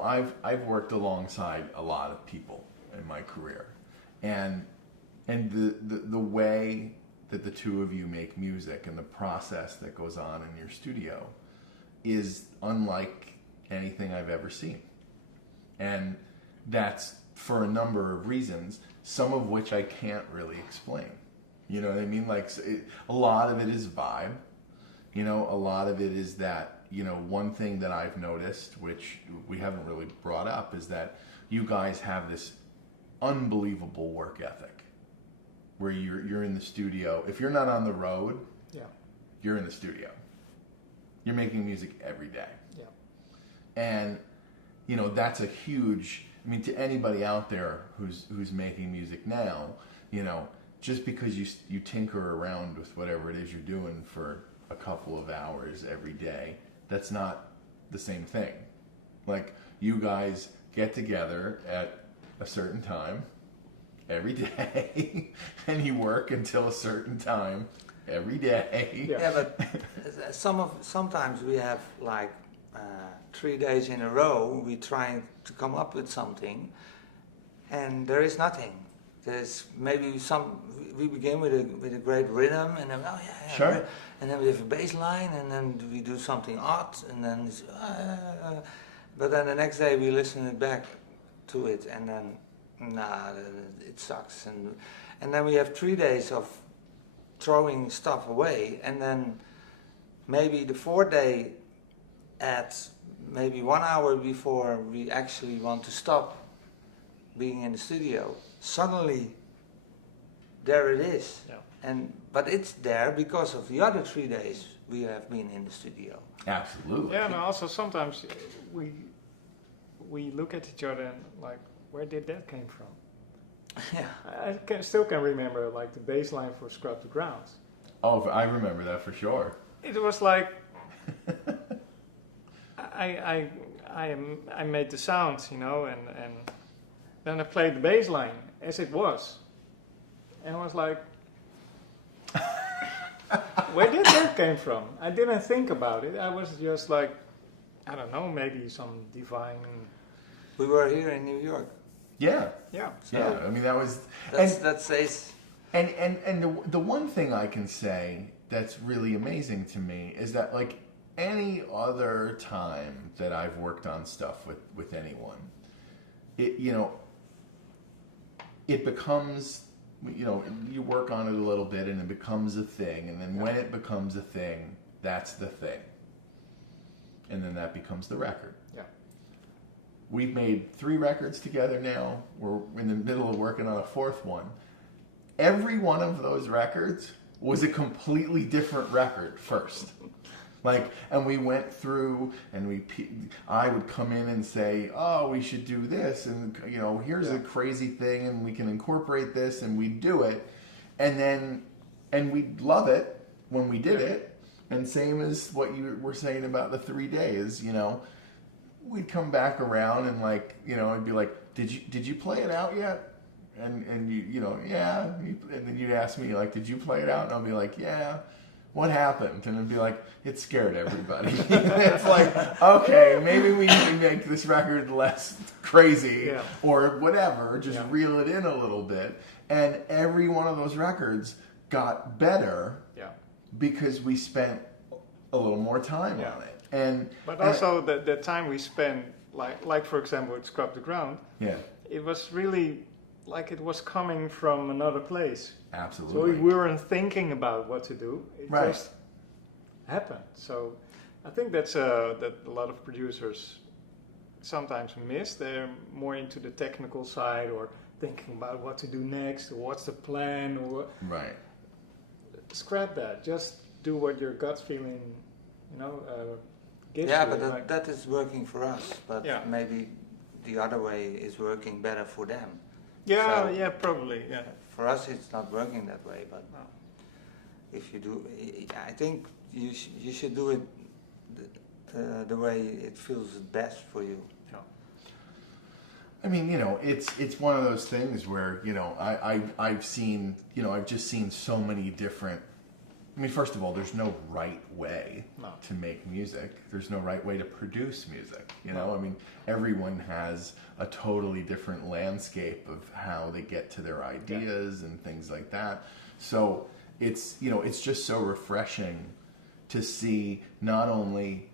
I've worked alongside a lot of people in my career, and the way that the two of you make music and the process that goes on in your studio is unlike anything I've ever seen, and that's for a number of reasons, some of which I can't really explain. You know what I mean? Like, a lot of it is vibe. You know, a lot of it is that, you know, one thing that I've noticed, which we haven't really brought up, is that you guys have this unbelievable work ethic where you're in the studio. If you're not on the road, yeah, you're in the studio. You're making music every day. Yeah. And, you know, that's a huge, I mean, to anybody out there who's making music now, you know, just because you tinker around with whatever it is you're doing for a couple of hours every day, that's not the same thing. Like, you guys get together at a certain time every day and you work until a certain time every day. Yeah, but sometimes we have like 3 days in a row we trying to come up with something and there is nothing. There's maybe we begin with a great rhythm and then sure. And then we have a bass line and then we do something odd and then it's, but then the next day we listen it back to it and then it sucks and then we have 3 days of throwing stuff away and then maybe the fourth day at maybe 1 hour before we actually want to stop being in the studio, suddenly there it is. Yeah. But it's there because of the other 3 days we have been in the studio. Absolutely. Yeah, and also sometimes we look at each other and like, where did that came from? Yeah. I still can remember like the bass line for Scrub the Ground. Oh, I remember that for sure. It was like I made the sounds, you know, and then I played the bass line as it was, and I was like, where did that came from? I didn't think about it. I was just like, I don't know, maybe some divine. We were here in New York. Yeah. Yeah. So yeah. I mean, that was. That says. And the one thing I can say that's really amazing to me is that, like, any other time that I've worked on stuff with anyone, it, you know, it becomes, you know, you work on it a little bit and it becomes a thing, and then when it becomes a thing, that's the thing, and then that becomes the record. Yeah. We've made 3 records together now. We're in the middle of working on a 4th one. Every one of those records was a completely different record first. Like, and we went through and I would come in and say, oh, we should do this. And, you know, here's a crazy thing and we can incorporate this, and we'd do it. And we'd love it when we did it. And same as what you were saying about the 3 days, you know, we'd come back around and, like, you know, I'd be like, did you play it out yet? And you know, yeah. And then you'd ask me, like, did you play it out? And I'll be like, yeah. What happened? And it'd be like, it scared everybody. It's like, okay, maybe we need to make this record less crazy or whatever, just reel it in a little bit. And every one of those records got better because we spent a little more time on it. But also the time we spent, like for example, with Scrub the Ground, it was really like it was coming from another place. Absolutely. So we weren't thinking about what to do. It just happened. So I think that's that a lot of producers sometimes miss. They're more into the technical side or thinking about what to do next or what's the plan or scrap that. Just do what your gut feeling, you know, gives you. Yeah, but that is working for us. But maybe the other way is working better for them. Yeah, so probably, yeah. For us, it's not working that way, but if you do, I think you should do it the way it feels best for you. Yeah. I mean, you know, it's one of those things where, you know, I've seen, you know, I've just seen so many different I mean, first of all, there's no right way No. to make music. There's no right way to produce music. You know, I mean, everyone has a totally different landscape of how they get to their ideas and things like that. So it's, you know, it's just so refreshing to see not only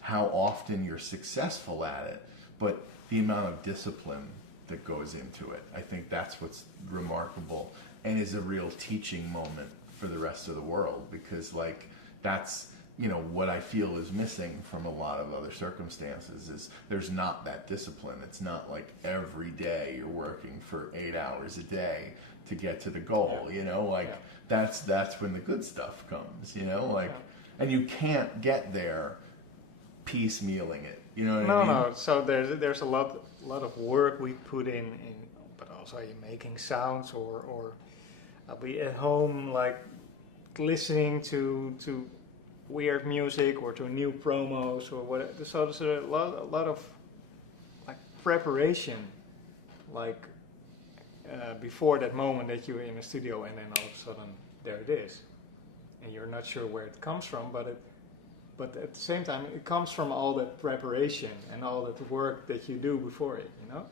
how often you're successful at it, but the amount of discipline that goes into it. I think that's what's remarkable and is a real teaching moment for the rest of the world, because like that's, you know, what I feel is missing from a lot of other circumstances is there's not that discipline. It's not like every day you're working for 8 hours a day to get to the goal, you know, like that's when the good stuff comes, you know, like, and you can't get there piecemealing it, you know what I mean? No. So there's a lot of work we put in, but also in making sounds, or I'll be at home like listening to weird music or to new promos or whatever. So there's a lot of like preparation, like before that moment that you're in a studio, and then all of a sudden there it is, and you're not sure where it comes from, but at the same time it comes from all that preparation and all that work that you do before it, you know.